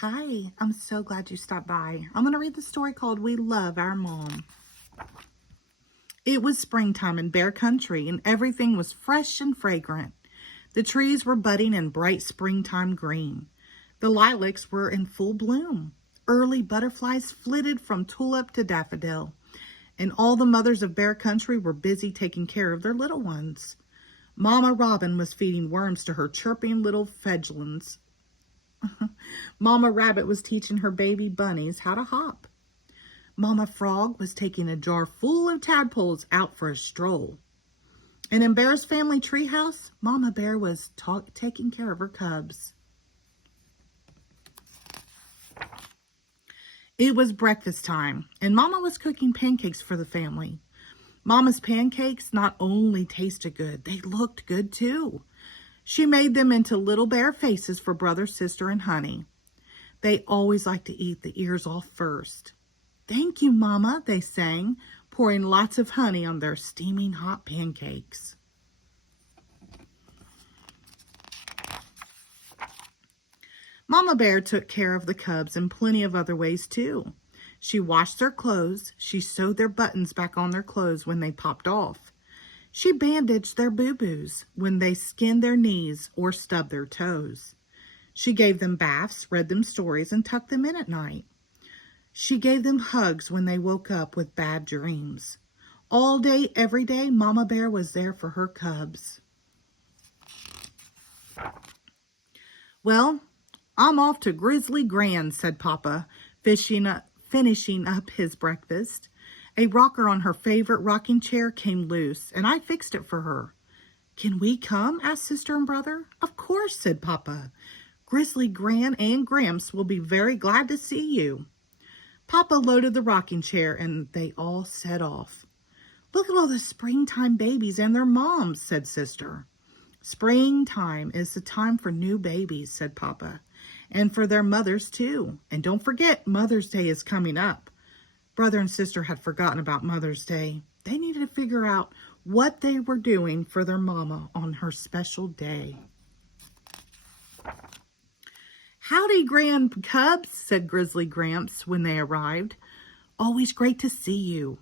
Hi, I'm so glad you stopped by. I'm going to read the story called We Love Our Mom. It was springtime in Bear Country and everything was fresh and fragrant. The trees were budding in bright springtime green. The lilacs were in full bloom. Early butterflies flitted from tulip to daffodil. And all the mothers of Bear Country were busy taking care of their little ones. Mama Robin was feeding worms to her chirping little fledglings. Mama Rabbit was teaching her baby bunnies how to hop. Mama Frog was taking a jar full of tadpoles out for a stroll. And in Bear's family treehouse, Mama Bear was taking care of her cubs. It was breakfast time, and Mama was cooking pancakes for the family. Mama's pancakes not only tasted good, they looked good too. She made them into little bear faces for brother, sister, and Honey. They always like to eat the ears off first. "Thank you, Mama," they sang, pouring lots of honey on their steaming hot pancakes. Mama Bear took care of the cubs in plenty of other ways too. She washed their clothes. She sewed their buttons back on their clothes when they popped off. She bandaged their boo-boos when they skinned their knees or stubbed their toes. She gave them baths, read them stories, and tucked them in at night. She gave them hugs when they woke up with bad dreams. All day, every day, Mama Bear was there for her cubs. "Well, I'm off to Grizzly Grand," said Papa, finishing up his breakfast. A rocker on her favorite rocking chair came loose, and I fixed it for her. "Can we come?" asked Sister and Brother. "Of course," said Papa. "Grizzly Gran and Gramps will be very glad to see you." Papa loaded the rocking chair, and they all set off. "Look at all the springtime babies and their moms," said Sister. "Springtime is the time for new babies," said Papa, "and for their mothers too. And don't forget, Mother's Day is coming up." Brother and Sister had forgotten about Mother's Day. They needed to figure out what they were doing for their mama on her special day. "Howdy, Grand Cubs," said Grizzly Gramps when they arrived. "Always great to see you."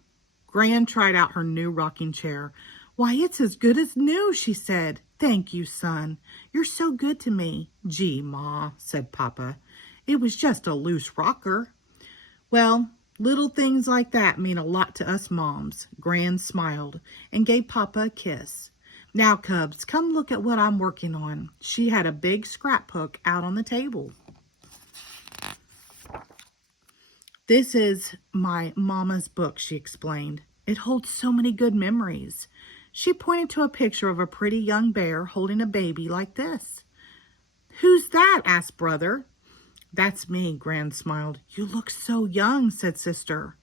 Gran tried out her new rocking chair. "Why, it's as good as new," she said. "Thank you, son. You're so good to me." "Gee, Ma," said Papa. "It was just a loose rocker." "Well, little things like that mean a lot to us moms." Gran smiled and gave Papa a kiss. "Now, Cubs, come look at what I'm working on." She had a big scrapbook out on the table. "This is my mama's book," she explained. "It holds so many good memories." She pointed to a picture of a pretty young bear holding a baby like this. "Who's that?" asked Brother. "That's me," Gran smiled. "You look so young," said Sister.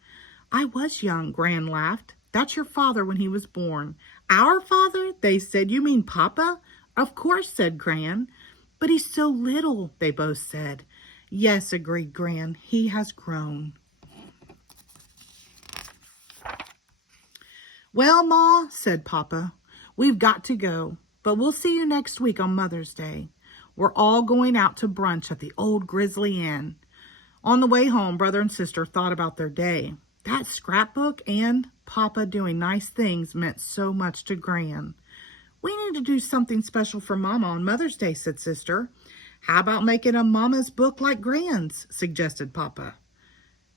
"I was young," Gran laughed. "That's your father when he was born." "Our father?" they said. "You mean Papa?" "Of course," said Gran. "But he's so little," they both said. "Yes," agreed Gran. "He has grown." "Well, Ma," said Papa, "we've got to go, but we'll see you next week on Mother's Day. We're all going out to brunch at the old Grizzly Inn." On the way home, Brother and Sister thought about their day. That scrapbook and Papa doing nice things meant so much to Gran. "We need to do something special for Mama on Mother's Day," said Sister. "How about making a Mama's book like Gran's?" suggested Papa.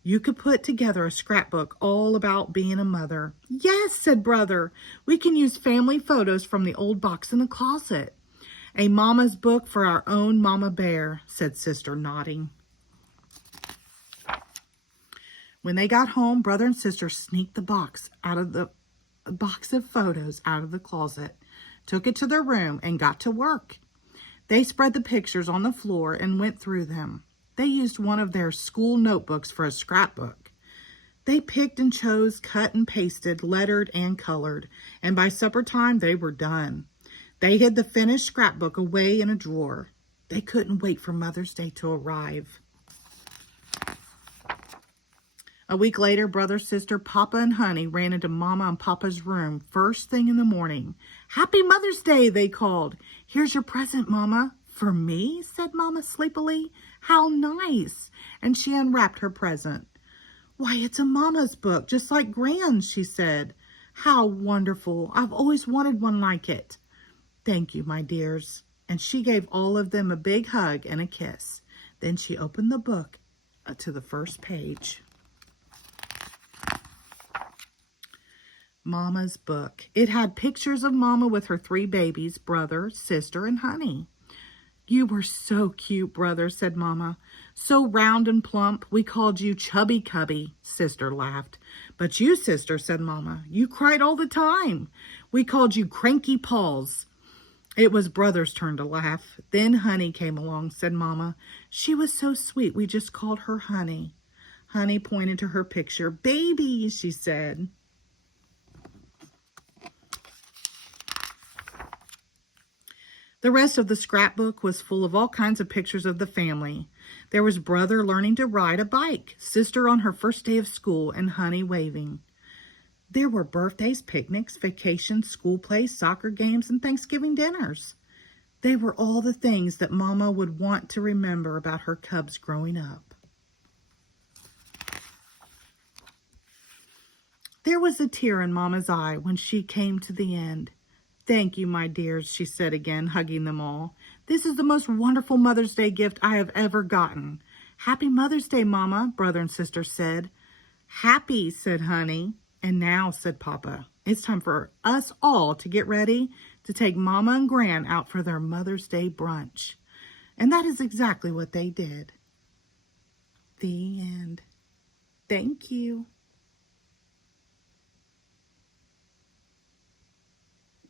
"You could put together a scrapbook all about being a mother." "Yes," said Brother. "We can use family photos from the old box in the closet." "A Mama's book for our own Mama Bear," said Sister, nodding. When they got home, Brother and Sister sneaked the box of photos out of the closet, took it to their room, and got to work. They spread the pictures on the floor and went through them. They used one of their school notebooks for a scrapbook. They picked and chose, cut and pasted, lettered and colored, and by supper time they were done. They hid the finished scrapbook away in a drawer. They couldn't wait for Mother's Day to arrive. A week later, Brother, Sister, Papa, and Honey ran into Mama and Papa's room first thing in the morning. "Happy Mother's Day," they called. "Here's your present, Mama." "For me?" said Mama sleepily. How nice. And she unwrapped her present. Why, it's a mama's book, just like Gran's, she said. How wonderful. I've always wanted one like it. Thank you, my dears. And she gave all of them a big hug and a kiss. Then she opened the book to the first page. Mama's book. It had pictures of Mama with her 3 babies, brother, sister, and Honey. You were so cute, brother, said Mama. So round and plump, we called you Chubby Cubby, Sister laughed. But you, Sister, said Mama, you cried all the time. We called you Cranky Paws. It was Brother's turn to laugh. Then Honey came along, said Mama. She was so sweet, we just called her Honey. Honey pointed to her picture. Baby, she said. The rest of the scrapbook was full of all kinds of pictures of the family. There was Brother learning to ride a bike, Sister on her first day of school, and Honey waving. There were birthdays, picnics, vacations, school plays, soccer games, and Thanksgiving dinners. They were all the things that Mama would want to remember about her cubs growing up. There was a tear in Mama's eye when she came to the end. Thank you, my dears, she said again, hugging them all. This is the most wonderful Mother's Day gift I have ever gotten. Happy Mother's Day, Mama, Brother and Sister said. Happy, said Honey. And now, said Papa, it's time for us all to get ready to take Mama and Gran out for their Mother's Day brunch. And that is exactly what they did. The end. Thank you.